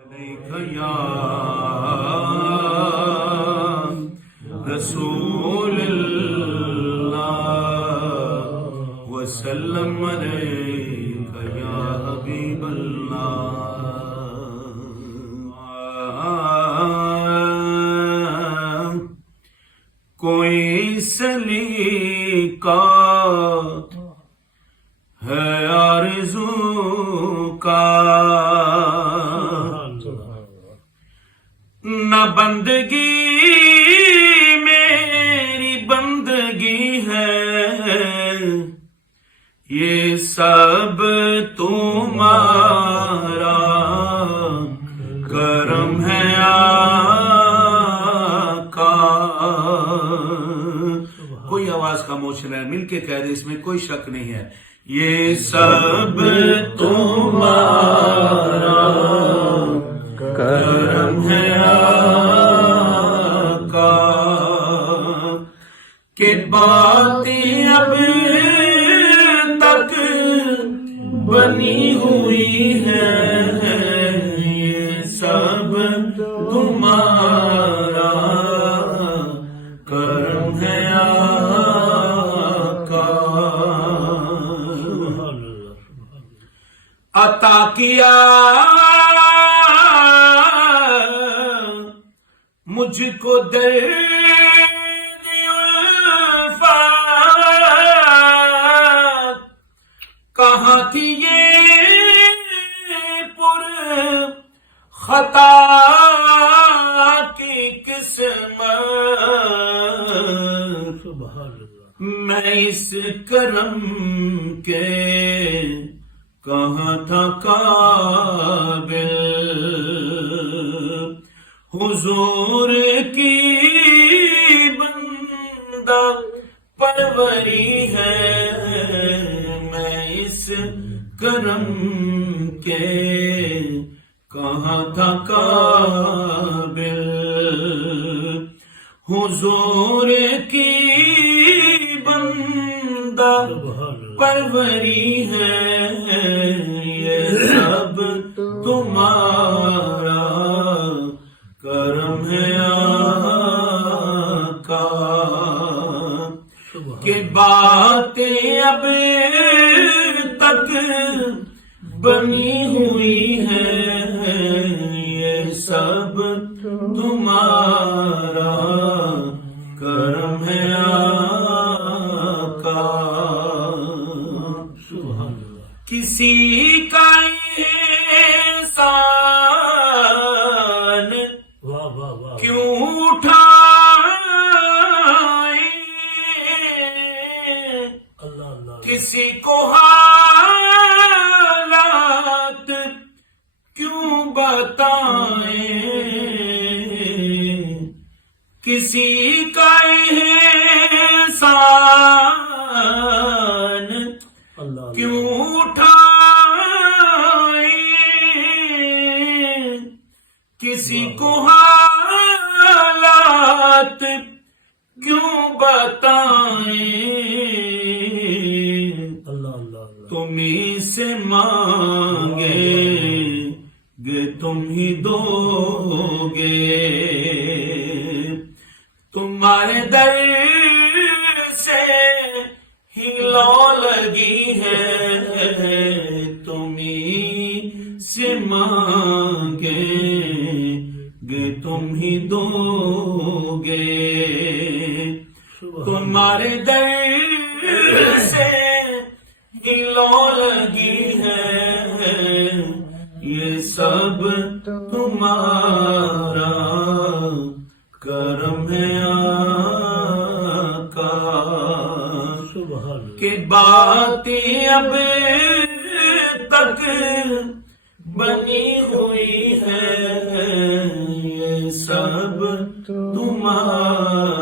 یا رسول اللہ وسلم علیک یا حبیب اللہ. کوئی سلیقہ ہے آرزو کا نہ بندگی میری بندگی ہے، یہ سب تمہارا کرم ہے آقا. کوئی آواز خاموش نہ ہے، مل کے کہہ دے، اس میں کوئی شک نہیں ہے. یہ سب تمہارا کرم ہے آقا کہ باتیں اب تک بنی ہوئی ہیں، یہ سب تمہارا کرم ہے آقا. عطا کیا مجھ کو درد الفات، کہاں تھی یہ پر خطا کی قسمت، میں اس کرم کے کہاں تھا قابل. حضور کی بندہ پروری ہے، میں اس کرم کے کہاں تھا قابل. حضور کی بندہ پروری ہے، یہ سب تمہارا کرم ہے آقا کہ باتیں اب تک بنی ہوئی ہیں، یہ سب تمہارا کرم ہے آقا. کسی کا احسان کیوں اٹھائے، کسی کو حالات کیوں بتائیں، کسی کا احسان کیوں اٹھائیں، کسی کو حالات کیوں بتائیں. تم ہی سے مانگیں گے تم ہی دو گے، تمہارے در سے ہی لو لگی ہے، تم ہی سے مانگیں گے تم ہی دو گے، تمہارے در سے ہی لو لگی ہے، یہ سب تمہارا کرم ہے آقا کہ باتیں اب تک بنی ہوئی ہے، یہ سب تمہارا